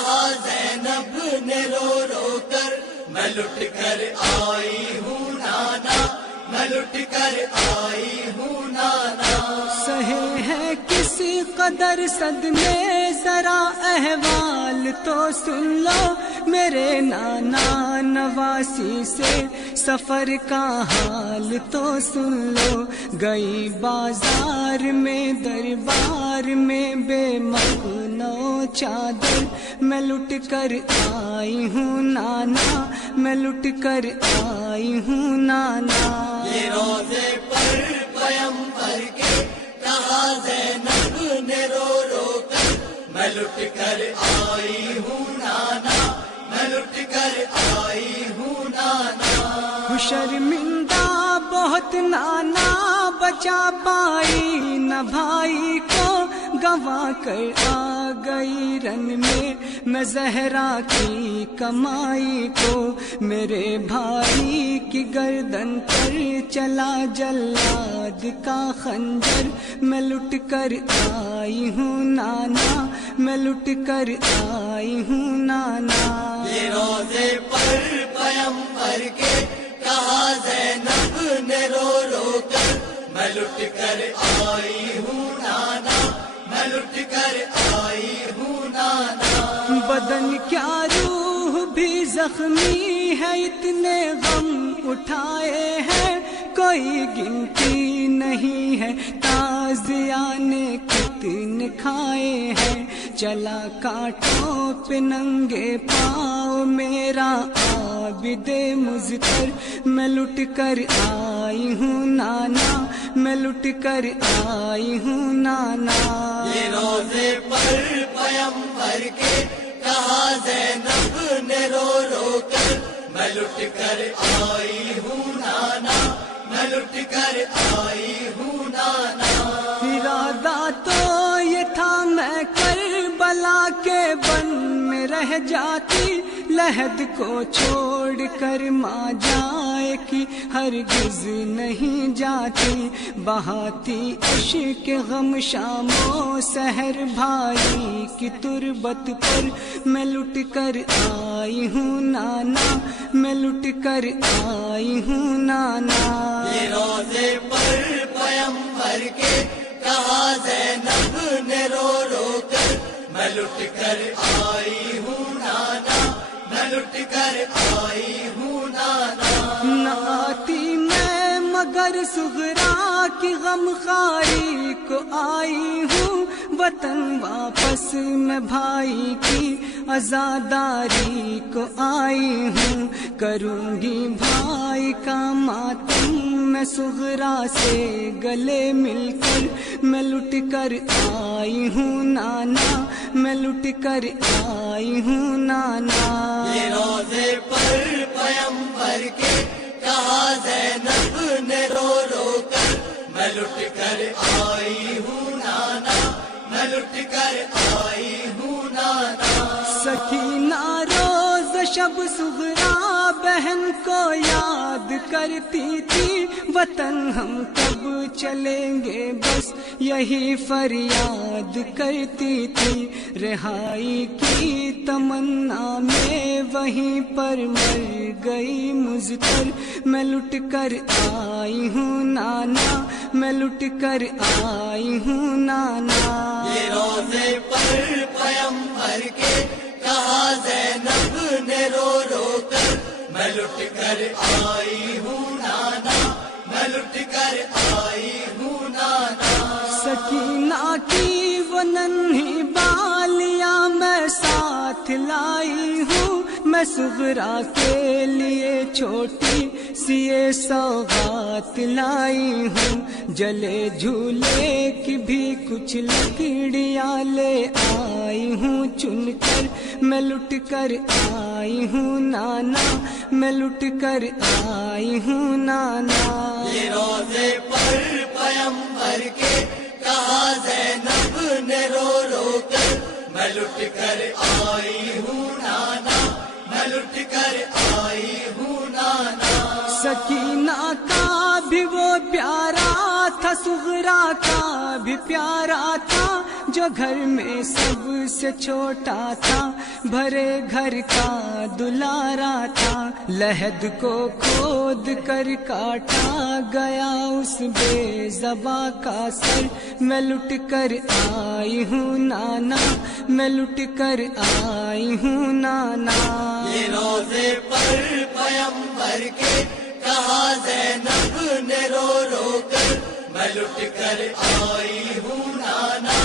कहा ज़ैनब ने रो रो कर, मैं लुट कर आई हूँ नाना, मैं लुट कर आई हूँ नाना। सहे है किस कदर सदमे, जरा अहवाल तो सुन लो मेरे नाना नवासी से, सफर का हाल तो सुन लो। गई बाजार में दरबार में बेमगनो चादर, मैं लुट कर आई हूँ नाना, मैं लुट कर आई हूँ नाना। ये रोज़े पर पैगंबर के कहा ज़ैनब ने रो रो कर, मैं लुट कर आई हूँ नाना, मैं लुट कर आई हूँ नाना। शर्मिंदा बहुत नाना, बचा पाई न भाई को, गवा कर आ गई रन में मैं ज़हरा की कमाई को। मेरे भाई की गर्दन पर चला जल्लाद का खंजर, मैं लुट कर आई हूँ नाना, मैं लुट कर आई हूँ नाना। ये रोज़े पर पैगंबर के कहा ज़ैनब ने रो रो कर, मैं लुट कर आई हूँ नाना, मैं लुट कर आई हूँ नाना। बदन क्या रूह भी जख्मी है, इतने गम उठाए हैं कोई गिनती नहीं है, ताज़िया ने कितने खाए हैं। चला कांटों पे नंगे पाँव मेरा आबिदे मुज़्तर, मैं लुट कर आई हूँ नाना, मैं लुट कर आई हूँ नाना। ये रोज़े पर पैगंबर के कहा ज़ैनब ने रो रो कर, मैं लुट कर आई हूँ नाना, मैं लुट कर आई हूँ नाना। इरादा तो ये था मैं करबला के बन में रह जाती, लहद को छोड़ कर माँ जाए कि हरगिज नहीं जाती। बहाती इश्क गम शामो सहर भाई की तुरबत पर, मैं लुट कर आई हूँ नाना, मैं लुट कर आई हूँ नाना। ये रोज़े पर पैगंबर के कहा ज़ैनब ने रो रो कर, मैं लुट कर आई हूँ नाना, मैं लुट कर आई हूँ नाना। न आती मैं मगर सुगरा की गमखारी को आई हूँ, वतन वापस मैं भाई की आज़ादारी को आई हूँ। करूँगी भाई का मातम मैं सुगरा से गले मिलकर, मैं लुट कर आई हूँ नाना, मैं लुट कर आई हूँ नाना। ये रोज़े पर पैगंबर के कहा ज़ैनब ने रो रो कर, मैं लुट कर आई हूँ नाना, मैं लुट कर आई हूँ नाना। सकीना रोज शब सुगरा बहन को याद करती थी, वतन हम कब चलेंगे बस यही फरियाद करती थी। रिहाई की तमन्ना में वहीं पर मर गई मुझतर, मैं लुट कर आई हूँ नाना, मैं लुट कर आई हूँ नाना। ये रोज़े पर पैगंबर के कहा ज़ैनब ने रो रो कर, मैं लुट कर आई हूँ नाना, मैं लुट कर आई हूँ नाना। सकीना की वो नन्ही बालियाँ मैं साथ लाई हूँ, मैं सुगरा के लिए छोटी सी ये सौगात लाई हूँ। जले झूले की भी कुछ लकड़ियाँ ले आई हूँ चुनकर, मैं लुट कर आई हूँ नाना, मैं लुट कर आई हूँ नाना। ये रोज़े पर पैगंबर के कहा ज़ैनब ने रो रो कर, मैं लुट कर आई हूँ नाना, मैं लुट कर आई हूँ नाना। सकीना का भी वो प्यारा था सुगरा का भी प्यारा था, जो घर में सबसे छोटा था, भरे घर का दुलारा था। लहद को खोद कर काटा गया उस बेज़बा का सर, मैं लुट कर आई हूँ नाना, मैं लुट कर आई हूँ नाना। ये रोज़े पर पैगंबर के कहा ज़ैनब ने रो रो कर, मैं लुट कर आई हूँ नाना,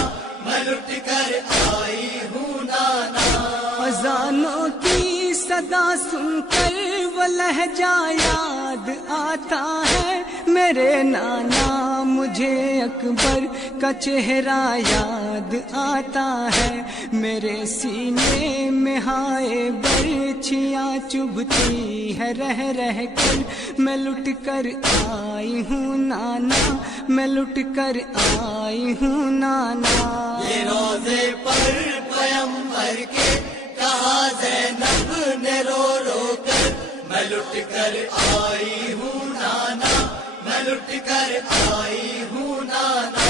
मैं लुट कर आई हूँ नाना। अज़ानों की सदा सुनकर वो लहजा याद आता है मेरे नाना, मुझे अकबर का चेहरा याद आता है। मेरे सीने में हाय बरछियाँ चुभती है रह रह कर, मैं लुट कर आई हूँ नाना, मैं लुट कर आई हूँ नाना। ये रोज़े पर पैगंबर के कहा ज़ैनब ने रो रो कर, मैं लुट कर आई हूँ नाना, मैं लुट कर आई हूँ नाना।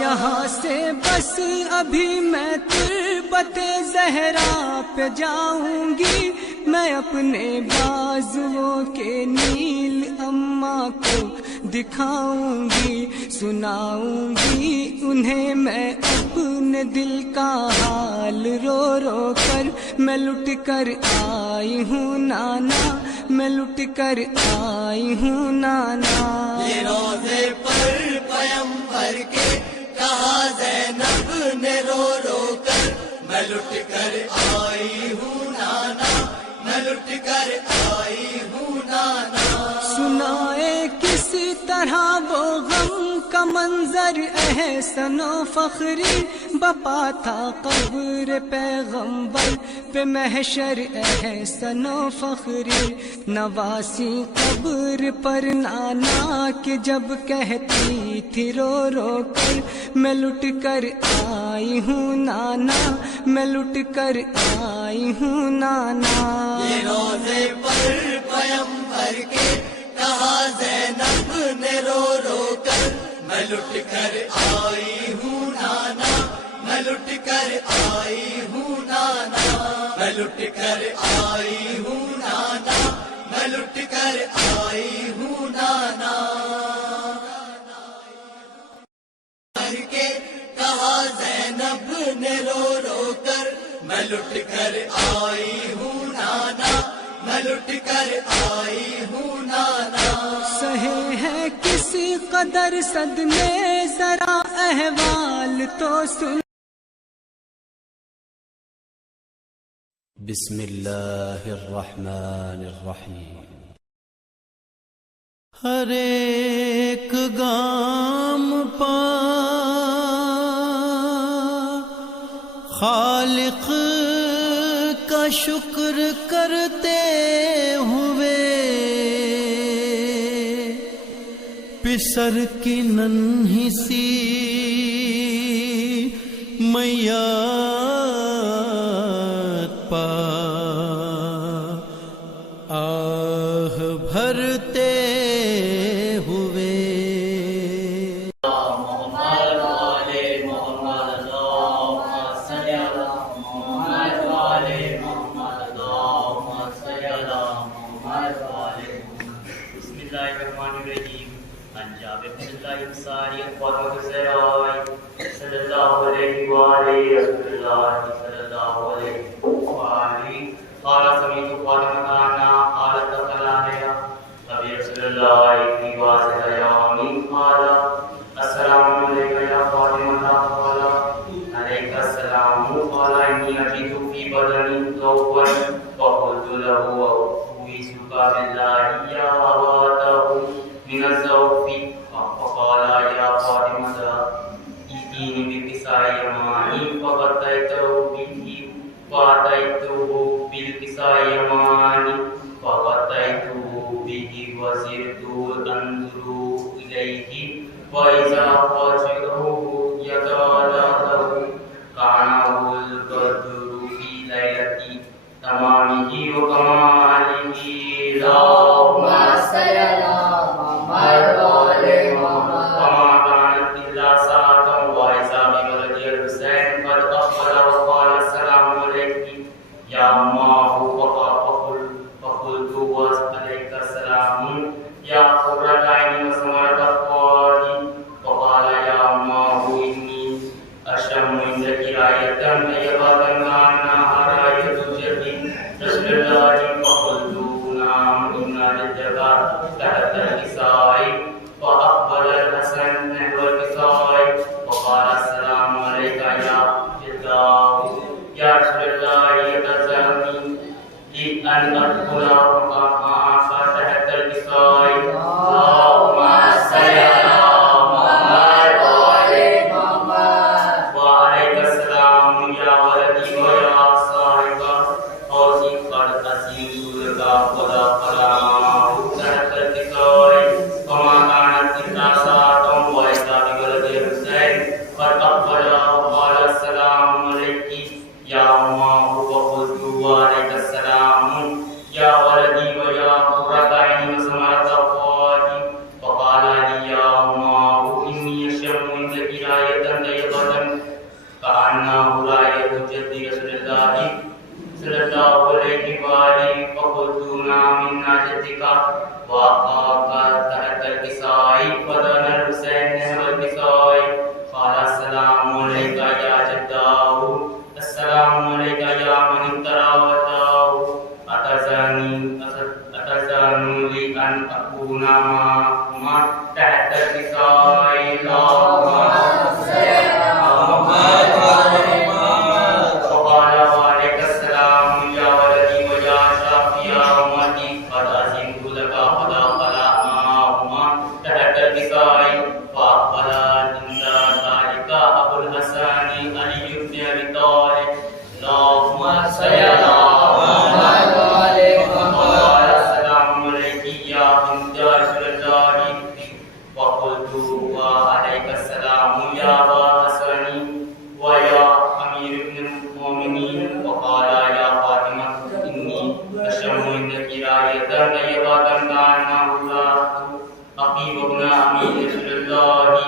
यहाँ से बस अभी मैं तुर्बते ज़हरा पे जाऊंगी, मैं अपने बाजुओं के नील अम्मा को दिखाऊंगी, सुनाऊंगी उन्हें मैं अपने दिल का हाल रो रो कर, मैं लुट कर आई हूँ नाना, मैं लुट कर आई हूँ नाना। ये रोज़े पर पैगंबर के कहा ज़ैनब ने रो रो कर, मैं लुट कर आई हूँ नाना, मैं लुट कर आई हूँ नाना। सुनाए किस तरह वो गम का मंजर एहसनो फखरी, बपा था कब्र पैगंबर पे महशर एहसनो फखरी। नवासी कब्र पर नाना के जब कहती थी रो रो कर, मैं लुट कर आई हूँ नाना, मैं लुट कर आई हूँ नाना। ये रोज़े पर पैगंबर के कहा ज़ैनब ने रो रो कर, मैं लुट कर आई हूँ नाना, मैं लुट कर आई हूँ नाना, मैं लुट कर आई हूँ नाना, मैं लुट कर आई हूँ नाना। के कहा ज़ैनब ने रो रो कर, मैं लुट कर आई हूँ नाना, मैं लुट कर आई हूँ नाना। सहे है किसी कदर सदमे जरा अहवाल तो सुन। बिस्मिल्लाहिर रहमानिर रहीम। हर एक गाम पा खालिक का शुक्र करते हुए, पिसर की नन्ही सी मैया पा आह भरते हुए। قرة عين وثمرة الطاعة وقال يا الله إني أشم عندك راية طيبة كأنها راية الجد رسول الله فقلت نعم إنا جدك تحت الكساء فأقبل الحسن نحو الكساء وقال السلام عليك يا جداه يا رسول الله يتزامي لأن أدخل معك تحت الكساء اللهم صل على محمد وعلى وعليك السلام يا ولدي ويا صاحب قوسي قد أسير لك خدا فلا تحت الكساء وما كانت إلا ساعة وإذا بولد الحسين قد أقبل وقال السلام عليك يا أمه وقلت وعليك السلام يا ولدي ويا قرة عين وثمرة الطاعة وقال لي يا أمه إني أشم عندك راية طيبة كأنه راية جد رسول الله صلى الله عليه وآله فقلت نعم إنا جدك وأخاك تحت الكساء فدنا الحسين نحو الكساء قال السلام عليك يا جداه السلام عليك يا من ابتلى وداه أتزانوا لي أن أكون معهما تحت الكساء اللهم وقال وعليك السلام يا ولدي ويا شافي أمتي قد أزنت لك قد خلا معهما تحت الكساء فأقبل عند ذلك أبو الحسن علي بن أبي طالب اللهم صل على محمد وقال السلام عليك يا بنت رسول الله وقلت وعليك السلام يا أبا حسن ويا أمير المؤمنين وقال يا فاطمة إني أشم عندك راية طيبة كأنها أخي وابن أمي رسول الله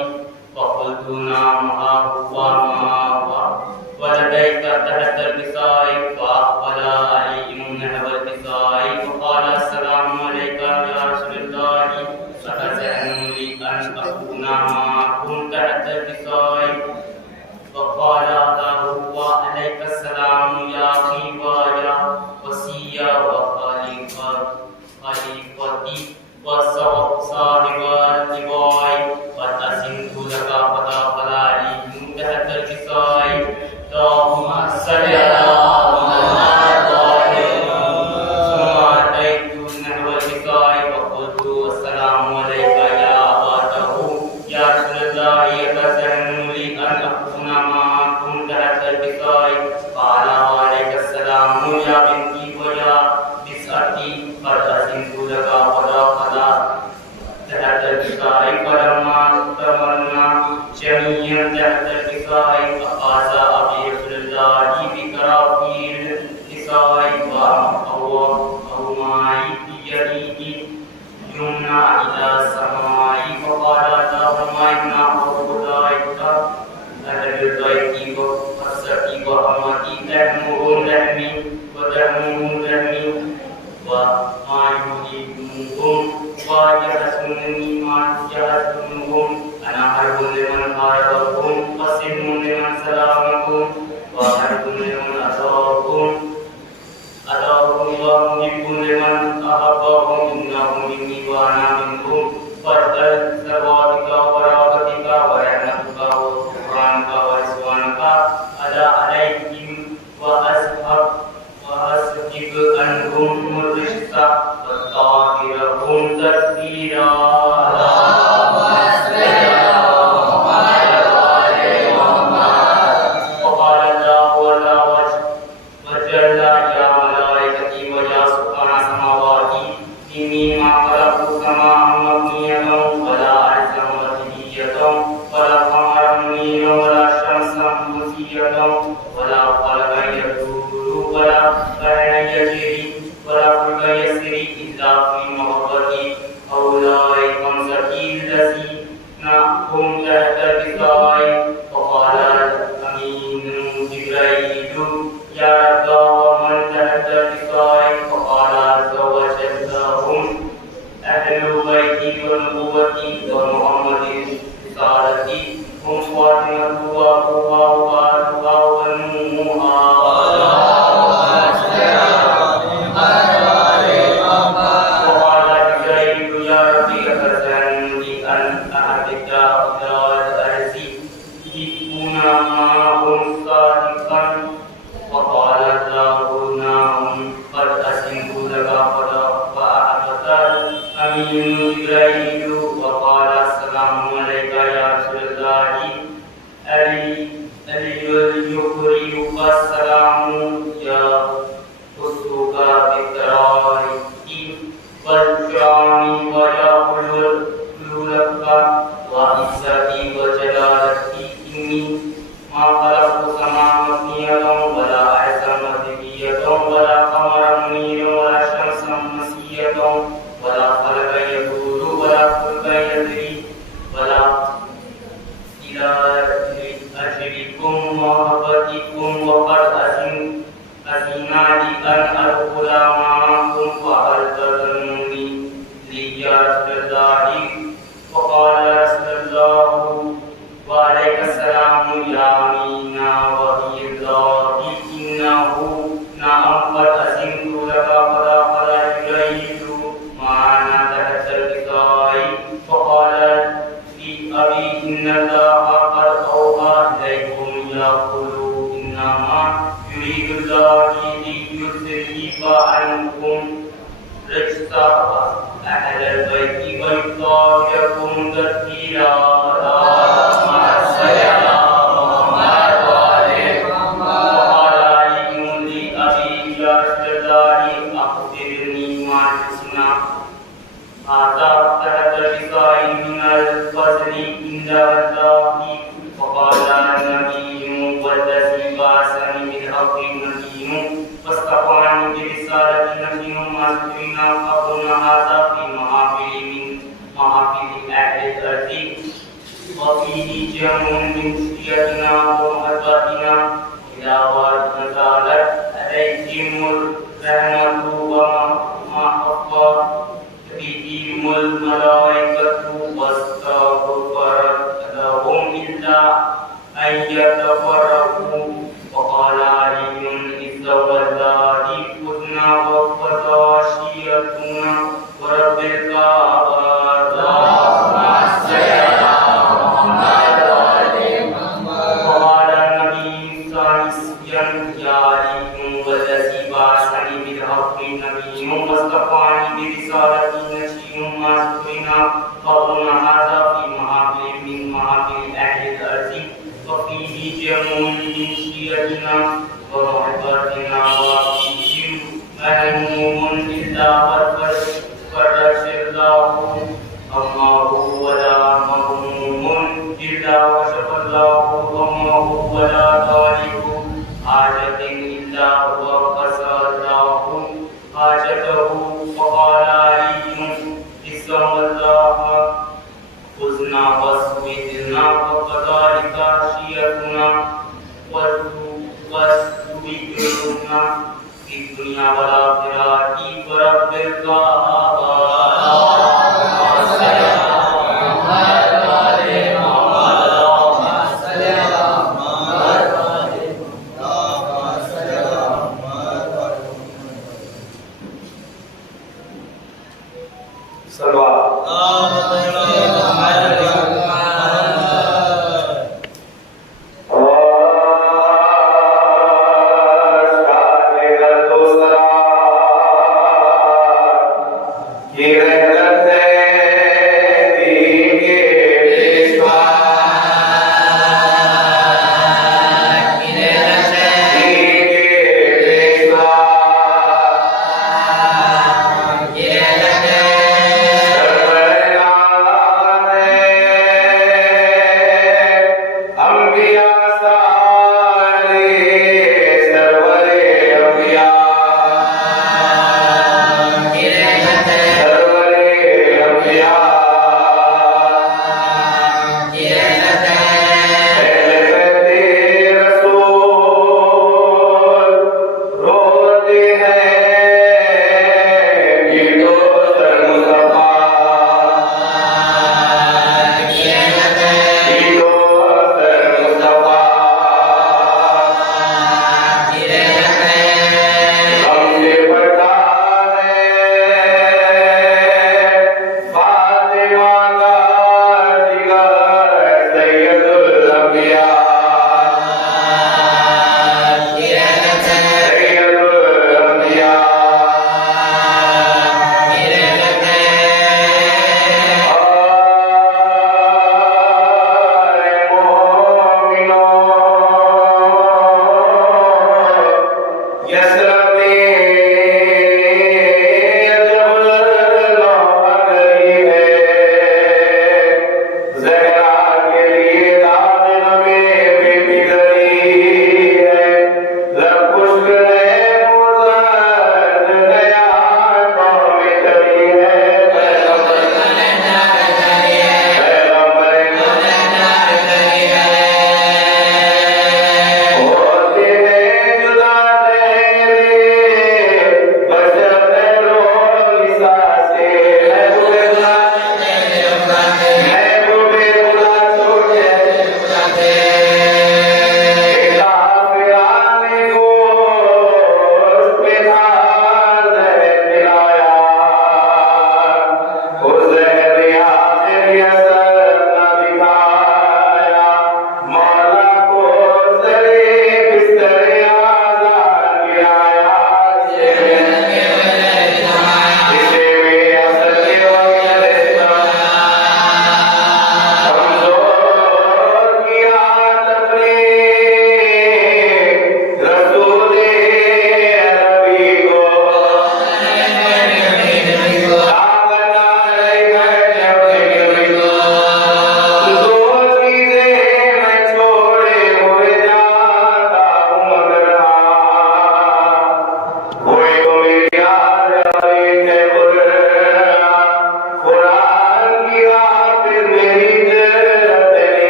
فقلت نعم ها هو ولديك تحت الكساء فأقبل علي نحو الكساء وقال السلام عليك يا رسول الله أتزعم لي أن أكون معكم تحت الكساء فقال له وعليك السلام يا أخي ويا وصي وخليفتي وصاحب اللواء قد أزنت لك قد خلا علي تحت الكساء اللهم صل على محمد وعلى ثم أتيت نحو الكساء وقلت السلام عليك يا أباته يا رسول الله يتزعم لي أن أكون معكم تحت الكساء قال وعليك السلام يا بنتي ويا بسأتي قد أزنت لك قد خلا تحت الكساء فلما تمرنا جميعا تحت الكساء أخذ أبي رسول الله بكرافيل الكساء وأوماي بيده يمنى إلى السماء فقال اللهم إنا أولئك أهل البيت وقصتي وأمتي لحمهم لحمي ودمهم دمي وما يهديهم وجهتني ما جهتهم أنا حرب لمن حاربكم وسلم لمن سلامكم وحرب لمن أسركم أدعوكم ومحب لمن أحبكم إنه مني وأنا منكم فاسأل ثباتك وبركتك ورحمتك وغفرانك ورضوانك على عليهم وأسحب عنهم الرجس وطهرهم تطهيرا اللهم صل على محمد وعلى محمد nubuwwati wa Muhammadin risalati hum fatimatu wa abuha wa nuha Allahumma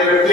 Amen.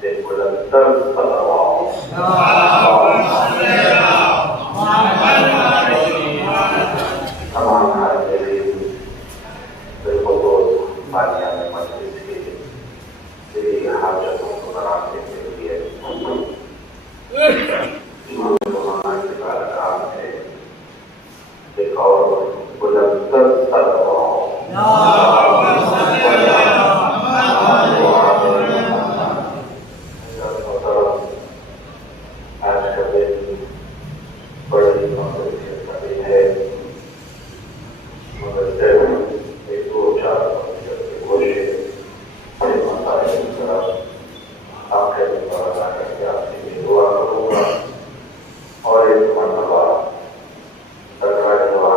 से बुलंदतर सलवाओ। हमारा बिल्कुल मानिया में मजलिस के तेरी हाजतों को बढ़ाने के लिए एक और बुलंदतर सलवाओ। आज का दिन बड़ी नौकरी है, मगर एक दो चार कोशिश आखिर करके आपके लिए दुआ करूँगा और एक मरतबा सरकार दुआ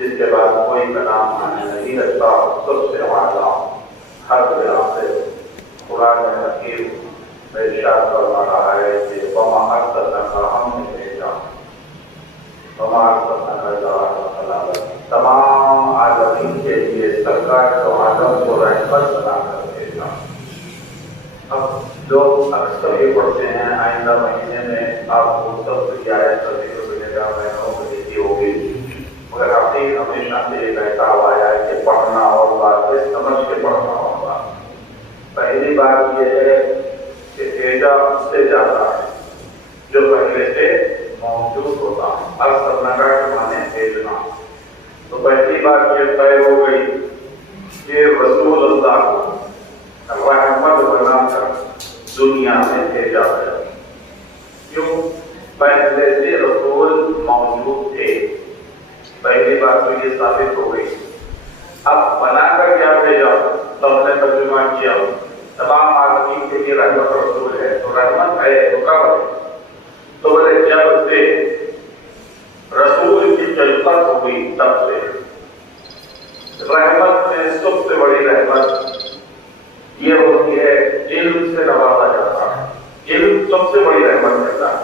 जिसके बाद कोई कलाम आने नहीं लगता, सबसे वाला हर जगह से कुरान हकीम में इरशाद फरमा रहा है कि वमा अरसलना हमने भेजा, वमा अरसलना तमाम आदमी के लिए सरकार को आदम को रहमत बनाकर भेजा। अब लोग अक्सर ये पढ़ते हैं आइंदा महीने में आपको सब आयत करने को मिलेगा, महीनों को नीति होगी, मगर अपनी हमेशा से एक ऐसा हुआ है कि पढ़ना और बातें समझ के पढ़ना होगा। पहली बात यह है कि भेजा उससे ज्यादा है जो पहले से मौजूद होता है। अरसलना का माने भेजना। तो पहली बात ये तय हो गई कि रसूल अल्लाह को रहमत बनाकर दुनिया में भेजा गया। क्यों? पहले से रसूल मौजूद थे। पहली बात तो ये साबित हो गई। अब बनाकर क्या भेजा? सबने तर्जुमा किया तमाम आदमी के लिए रहमत रसूल है। तो रहमत है तो कब है? तो बोले जब से रसूल की खिलफत हो गई तब से। रहमत में सबसे बड़ी रहमत ये होती है इल्म से नवाजा जाता है। इल्म सबसे बड़ी रहमत देता है।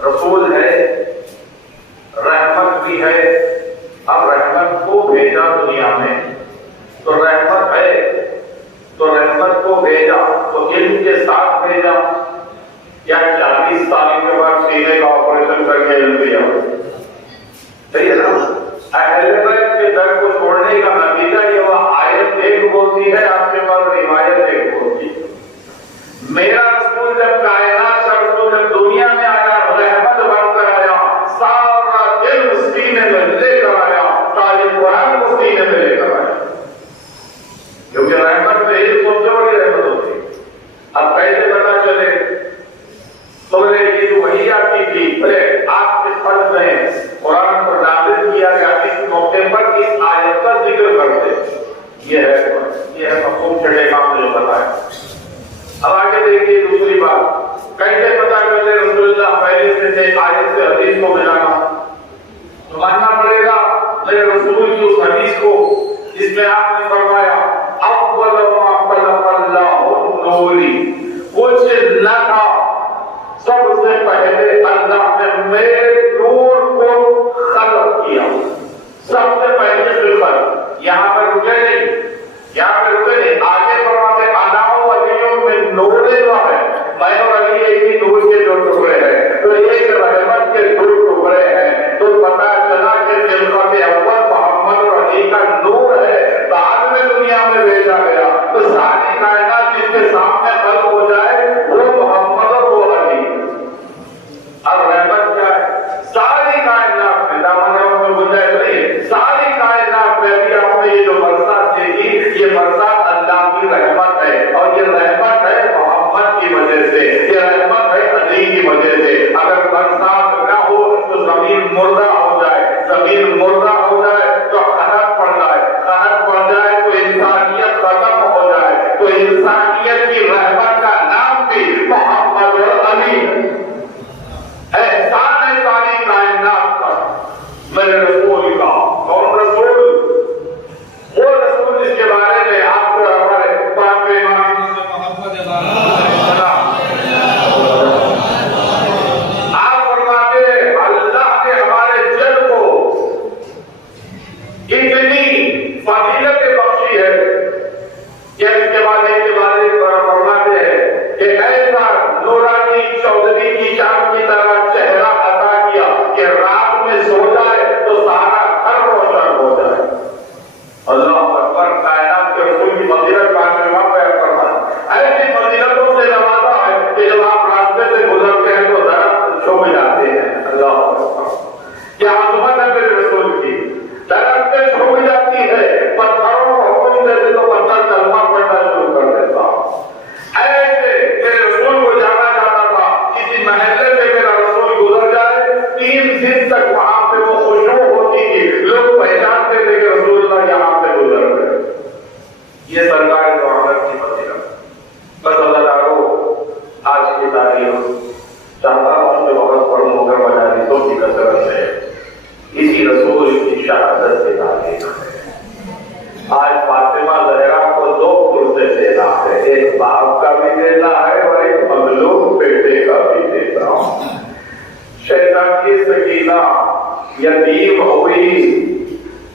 रसूल है, रहमत भी है। अब रहमत को भेजा दुनिया में, तो रहमत है तो रहमत को भेजा तो इल्म के साथ भेजा। या 40 साल के बाद सीने का ऑपरेशन करके इल्म दिया, सही है ना? अहले बैत के दर को छोड़ने का नतीजा ये वह आयत एक बोलती है, आपके पास रिवायत एक बोलती है। मेरा रसूल जब कायनात का रसूल जब दुनिया में आया, रहमत बनकर आया, सारा इल्म सीने में लेकर आया, सारी कुरान को सीने में लेकर आया। क्योंकि रहमत में एक सबसे बड़ी रहमत होती है। अब कैसे पता चले? तो बोले ये जो वही आती थी, बोले आपके फर्ज में कुरान को नाज़िल किया गया, इस मौके पर इस आयत का जिक्र करते। ये है मफ़हूम चढ़ेगा मुझे बताया। अब आगे देखिए दूसरी बात, कैसे पता चले रसूलुल्लाह पहले से थे? आयत से हदीस को मिलाना तो मानना पड़ेगा मेरे रसूल की उस हदीस को जिसमें आपने फरमाया अव्वल मा खलक़ल्लाहु नूरी, कुछ न था सबसे पहले अल्लाह ने मेरे नूर को खलक किया। सबसे पहले खिलकत। यहाँ पर रुके नहीं, यहाँ पर रुके नहीं, आगे फरमाते अनाओ अलियों में नूर है, मैं और अली एक ही नूर के दो टुकड़े हैं। तो एक रहमत के दो कि रात में सो जाए तो सारा घर रोशन हो जाए। अल्लाह अकबर। कायनात के रसूल की फजीलत पांचवें बयान करता है। ऐसी फजीलतों से नवाजा है कि जब आप रास्ते से गुजरते हैं तो दरख्त झुक जाते हैं। अल्लाह अकबर। क्या आजमत है मेरे रसूल की। दरख्तें झुक जाती है, पत्थरों को हुक्म देते तो पत्थर कलमा पढ़ना शुरू कर देता। ऐसे मेरे रसूल को जाना जाता था। किसी महल्ले में मेरा रसूल गुजर जाए, 3 दिन तक वहां पे वो खुशबू होती थी, लोग पहचानते थे कि रसूलुल्लाह यहाँ से गुजर गए। ये सरकार जो आमद की फजीलत। बस अल्लाह आज की तारीख चाहता हूं कि बहुत बड़ों होकर मजालिसों की कसरत है इसी रसूल की शहादत से तारीख है। आज फातिमा ज़हरा को 2 पुरसे देना है, एक बाप का भी देना है और एक मजलूम बेटे का भी देना है। शैतान की सकीना यतीम हुई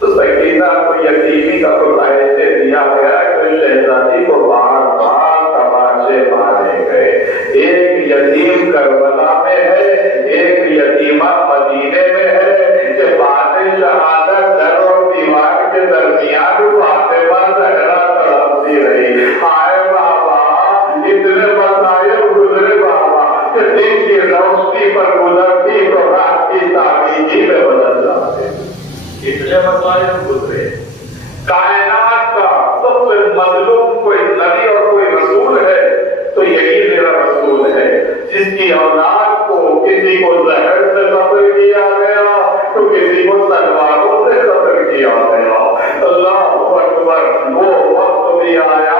तो सकीना को यतीमी का बताए से दिया गया कि शहजादी को बार बार तमाचे मारे गए। एक यतीम करबला में है, एक यतीमा मदीने में है कि बातें शहादत दर और दीवार के दरमियान फातिमा ज़हरा तड़पती रही। हाय बाबा, इतने मसाइल गुजरे बाबा कि दिन की रोशनी पर गुजरती तो रात की तारीकी में बदल जाते। इतने मसाइल गुजरे। कायनात का सबसे मजलूम कोई नबी और कोई रसूल है तो यही मेरा रसूल है, जिसकी औलाद को किसी को जहर से कत्ल किया गया तो किसी को तलवारों से कत्ल किया गया। अल्लाहु अकबर। वो वक्त भी आया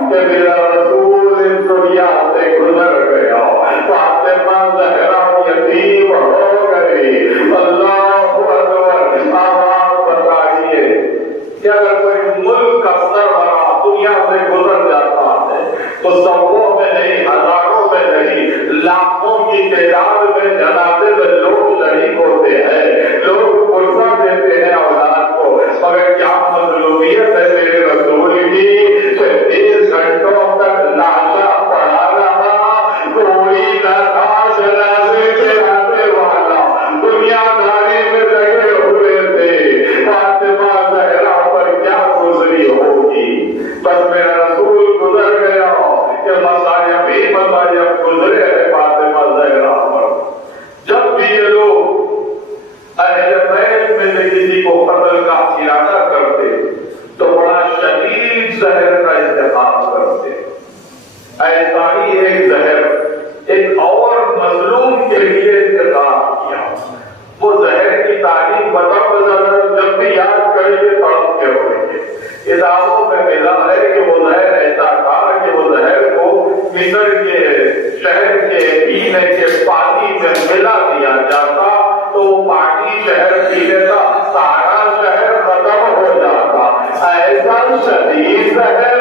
कि मेरा रसूल इस दुनिया से गुजर गया। फातिमा ज़हरा यतीम हो गई। अल्लाहु अकबर। आप बताइए कि अगर कोई मुल्क का सरबरा दुनिया से गुजर जाता है तो सौों में नहीं, हजारों में नहीं, लाखों की तादाद में जनाजे में लोग शहीद होते हैं, लोग गुस्सा देते हैं औलाद को। मगर क्या मजलूमियत है मेरे रसूल की। 30 घंटों तक लाशा पड़ा रहा, कोई न था जनाजे पे आने वाला, दुनियादारी में लगे हुए थे। फातिमा ज़हरा पर क्या गुजरी होगी। बस मेरा रसूल गुजर गया कि मसाया भी मसाया गुजरे है फातिमा ज़हरा पर। जब भी ये लोग अहले बैत में से किसी को कत्ल का इरादा करते तो बड़ा शदीद जहर का इंतखाब करते। ऐसा ही एक जहर एक और मजलूम के लिए इंतखाब किया। वो जहर की तारीफ बताओ जब भी याद करेंगे तड़प के होंगे। किताबों में मिला है कि वो जहर ऐसा था कि वो जहर को मिस्र के शहर के पीने के पानी में मिला दिया जाता तो पानी शहर पीने का सारा शहर खत्म हो जाता। ऐसा शदीद जहर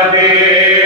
Hare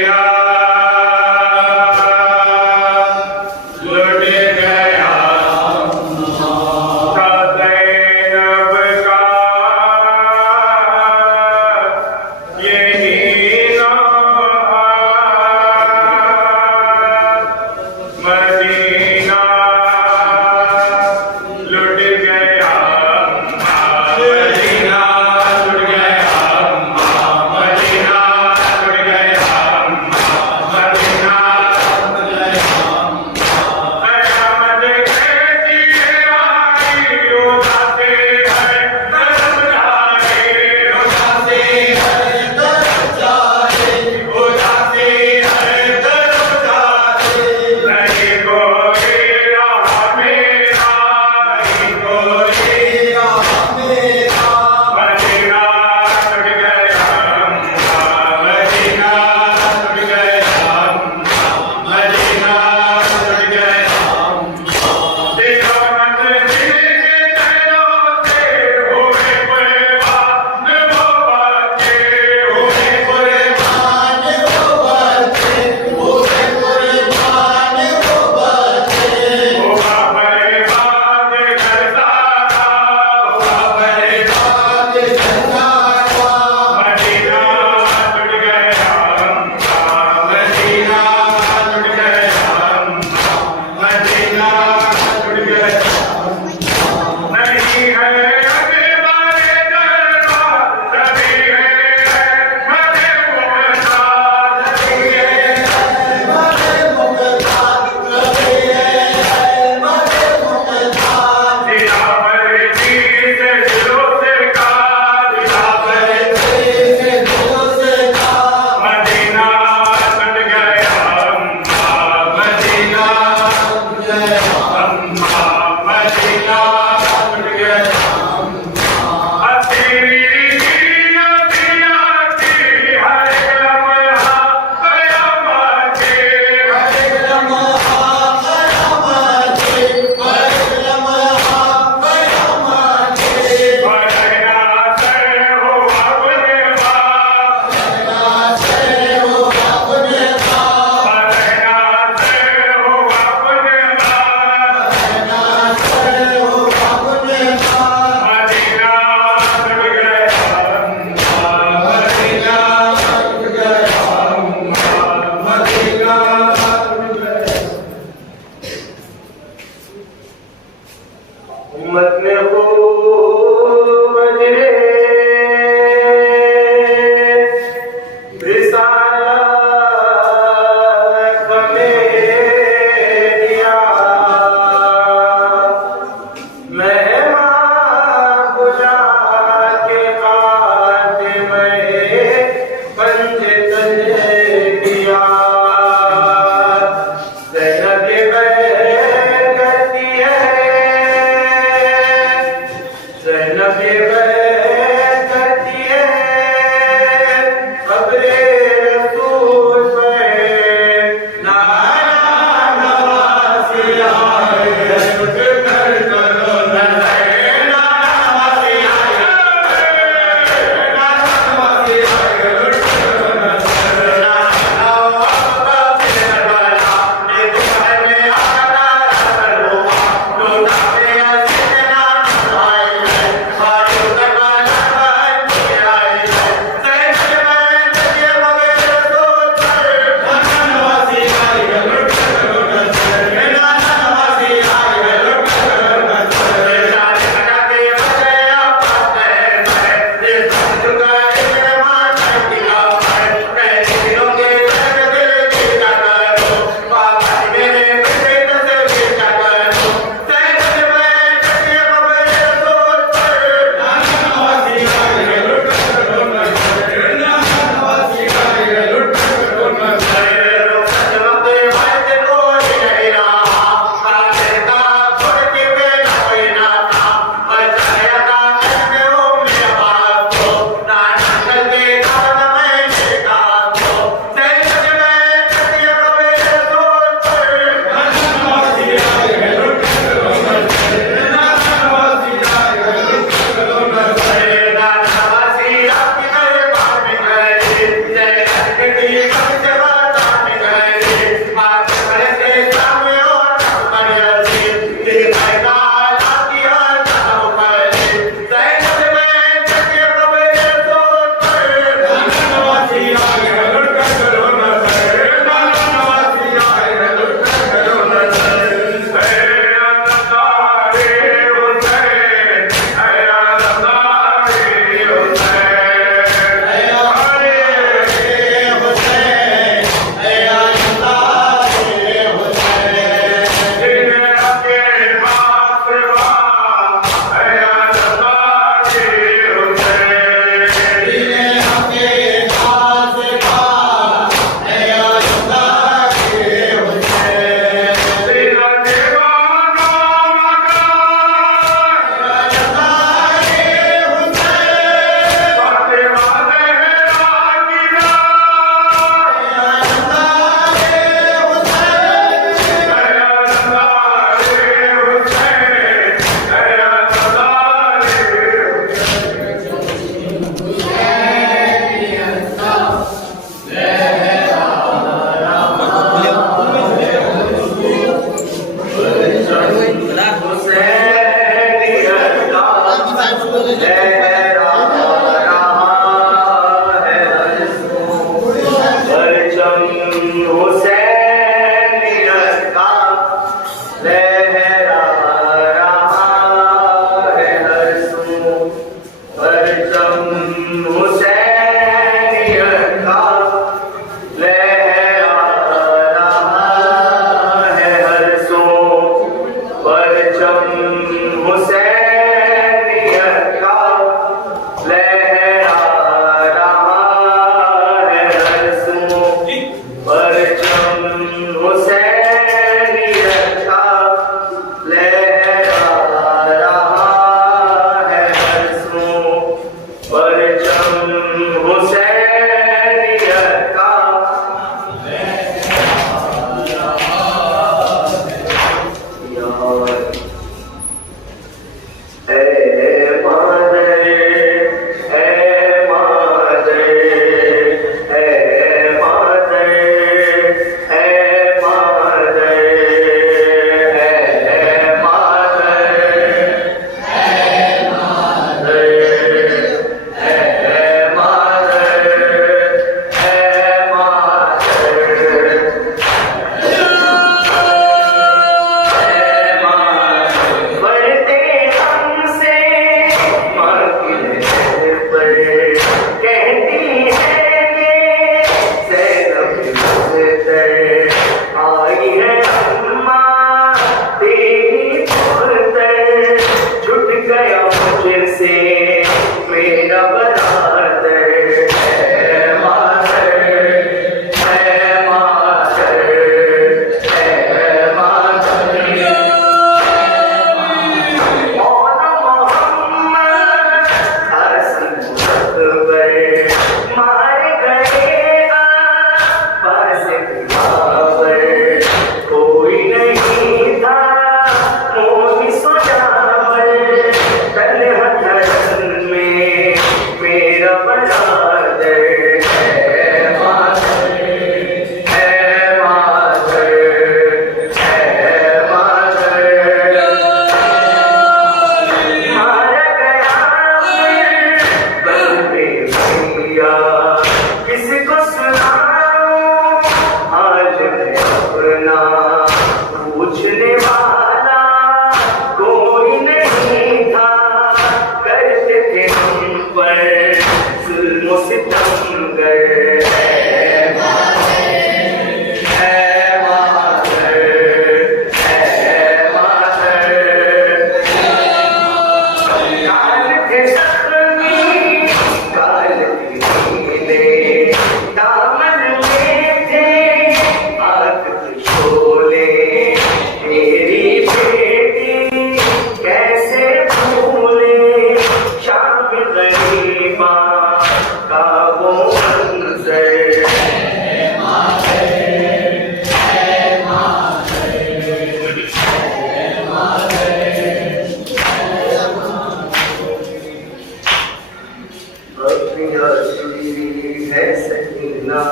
है सकीना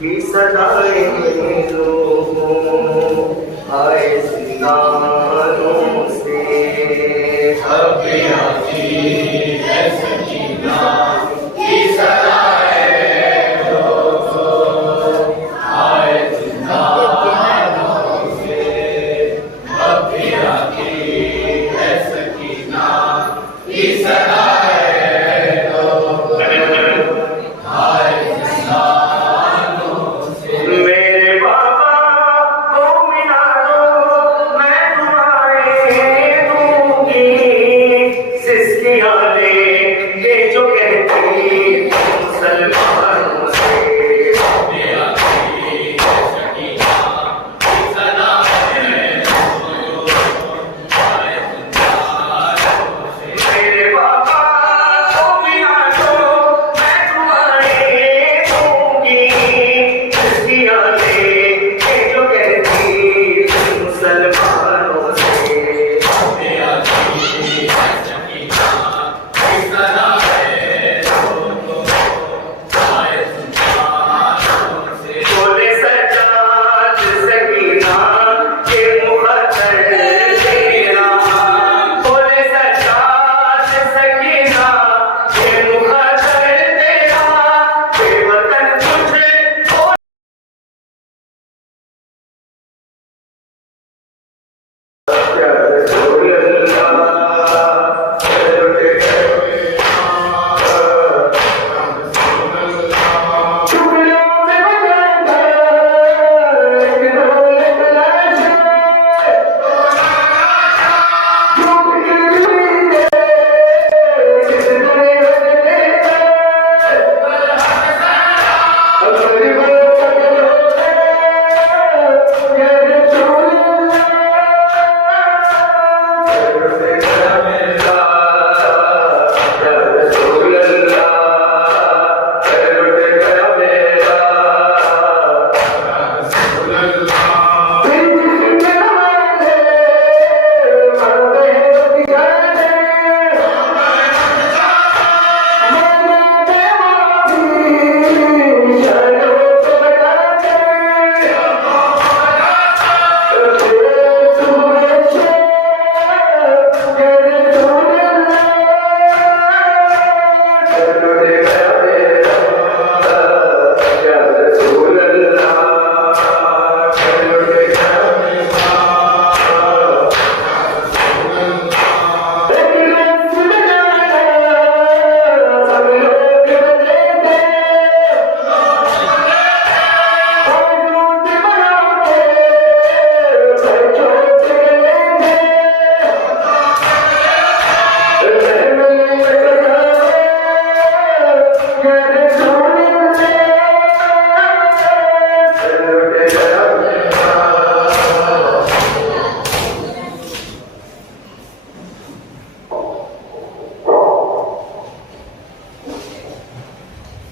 की सदाएं लोगों आए जिंदानों से अब आती है सकीना की सदाएं लोगों आए जिंदानों से अब आती है सकीना की सदाएं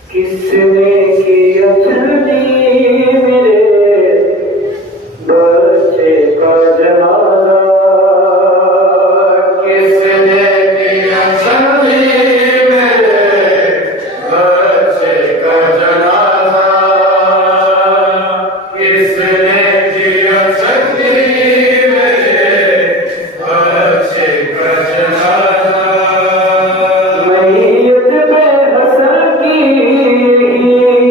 किसने किया जल्दी मेरे बच्चे का जनाजा किसने किया जल्दी मेरे बच्चे का जनाजा किसने किया जल्दी मेरे बच्चे का जनाजा मैयत में हसन की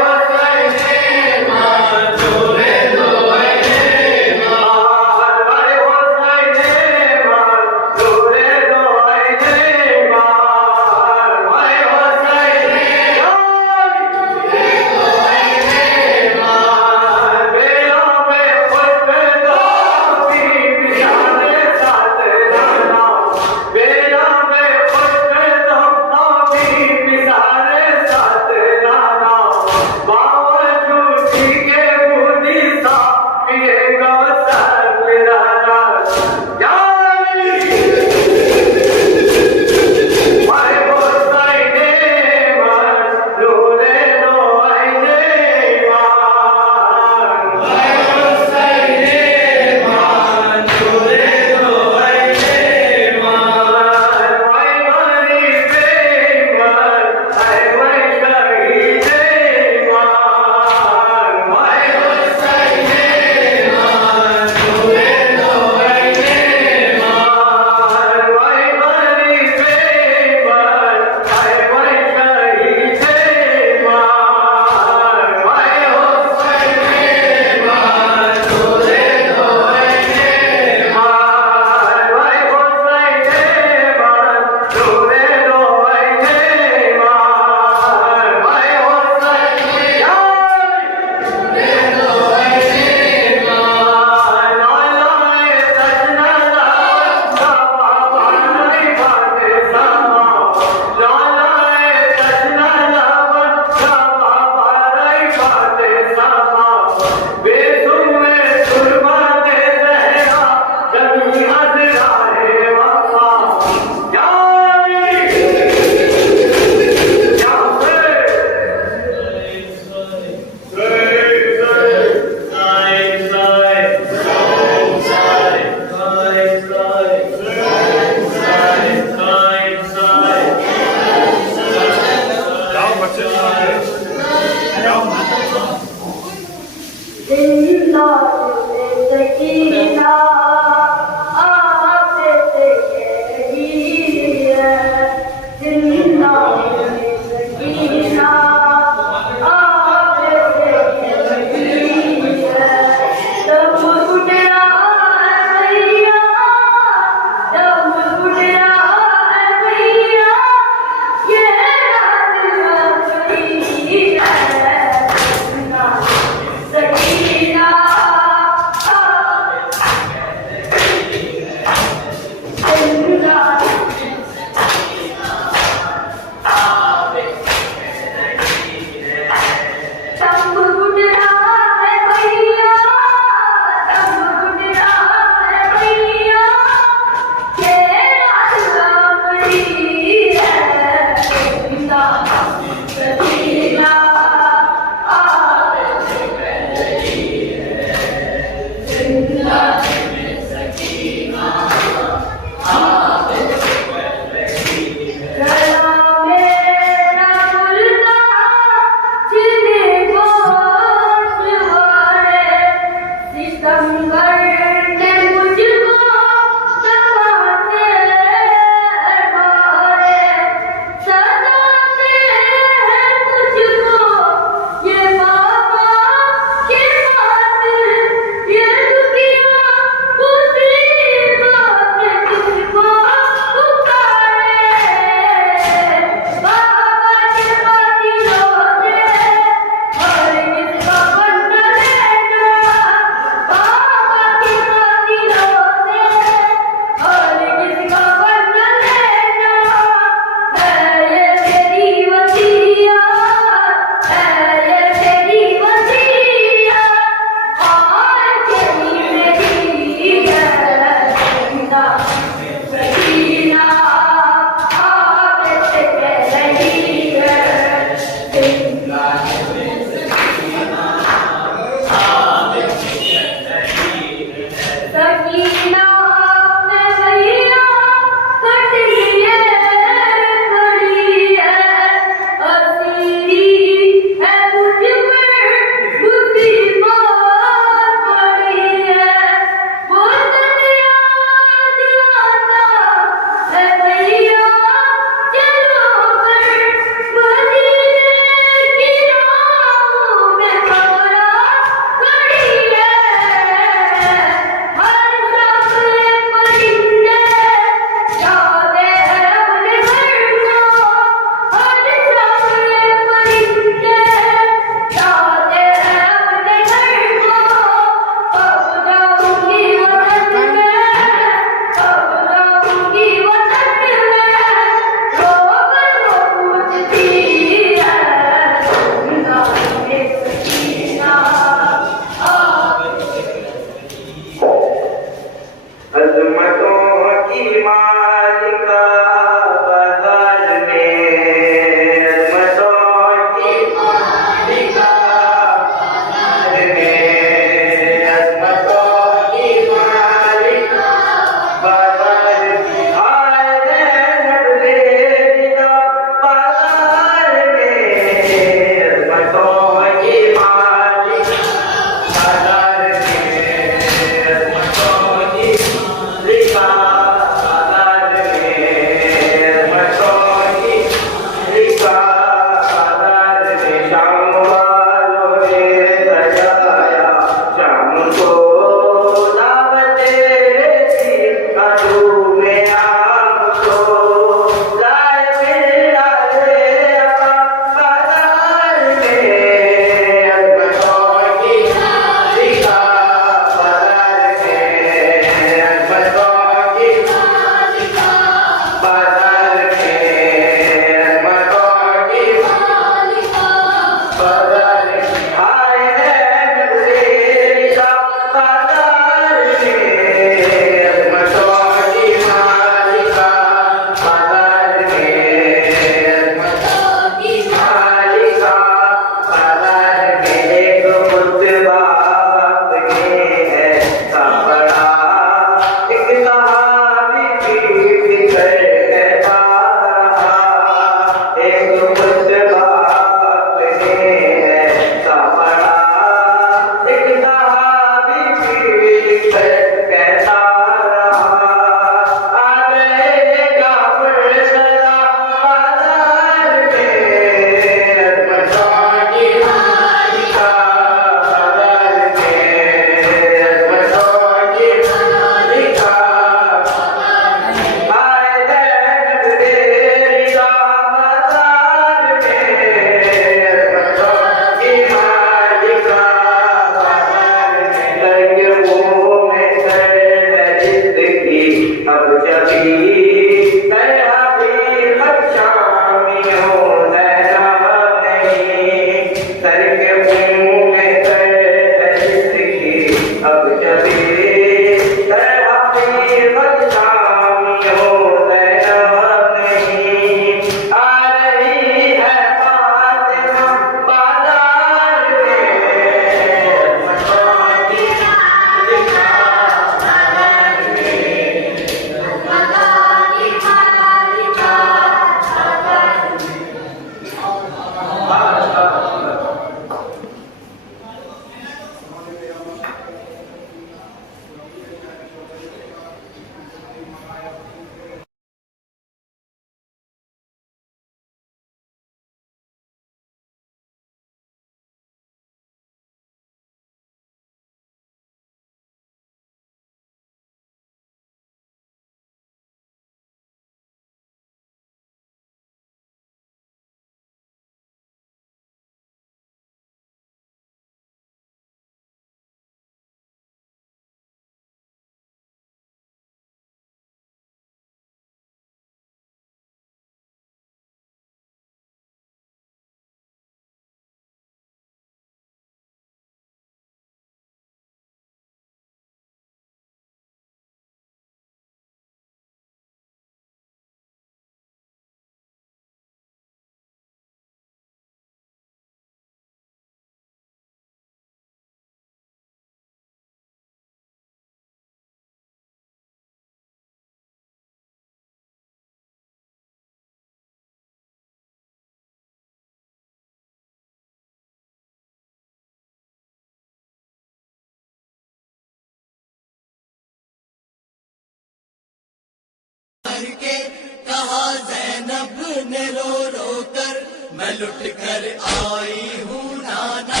करके कहा ज़ैनब ने रो रो कर, मैं लुट कर आई हूँ नाना,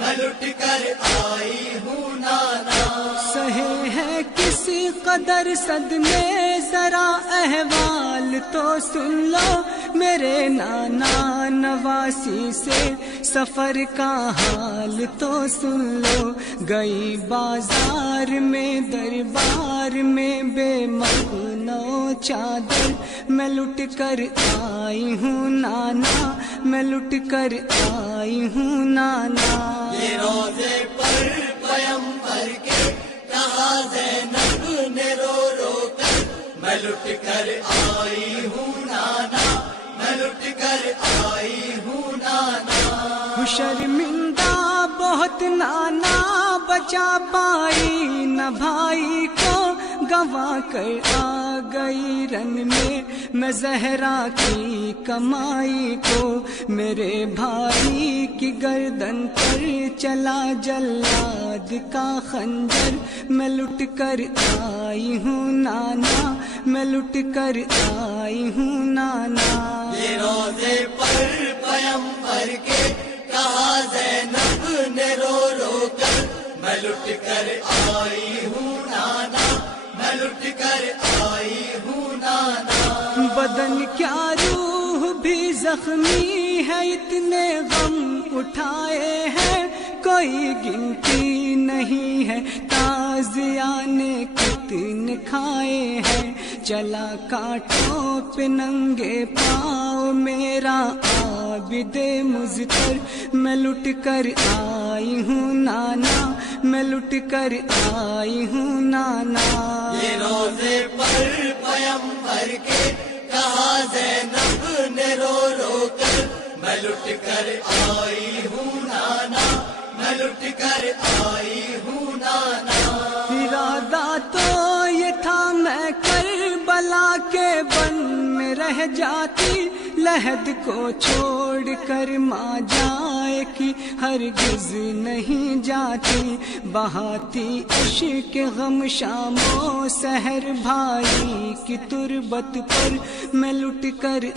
मैं लुट कर आई हूँ नाना। सहे है किसी कदर सदमे, जरा अहवाल तो सुन लो मेरे नाना नवासी से, सफर का हाल तो सुन लो। गई बाजार में दरबार में बेमखनो चादर, मैं लुट कर आई हूँ नाना, मैं लुट कर आई हूँ नाना। ये रोज़े पर पैगंबर के कहा ज़ैनब ने रो रो कर, मैं लुट कर आई हूँ नाना, मैं लुट कर आई हूँ नाना। शर्मिंदा बहुत नाना, बचा पाई न भाई को, गवा कर आ गई रन में मैं जहरा की कमाई को। मेरे भाई की गर्दन पर चला जल्लाद का खंजर, मैं लुट कर आई हूँ नाना, मैं लुट कर आई हूँ नाना। ये रोज़े पर पैगंबर के कहा ज़ैनब ने रो रो कर, मैं लुट कर आई हूँ नाना, मैं लुट कर आई हूँ नाना। बदन क्या रूह भी जख्मी है, इतने गम उठाए हैं कोई गिनती नहीं है, ताज़िया ने कितने खाए हैं। चला कांटों पे नंगे पाँव मेरा आबिदे मुज़्तर, मैं लुट कर आई हूँ नाना, मैं लुट कर आई हूँ नाना। ये रोज़े पर पैगंबर के कहा ज़ैनब ने रो रो कर, मैं लुट कर आई हूँ नाना, मैं लुट कर आई हूँ नाना। इरादा तो ये था मैं करबला के बन में रह जाती, लहद को छोड़ कर माँ जाए की हरगिज नहीं जाती। बहाती इश्क गम शामो सहर भाई की तुरबत पर, मैं लुट कर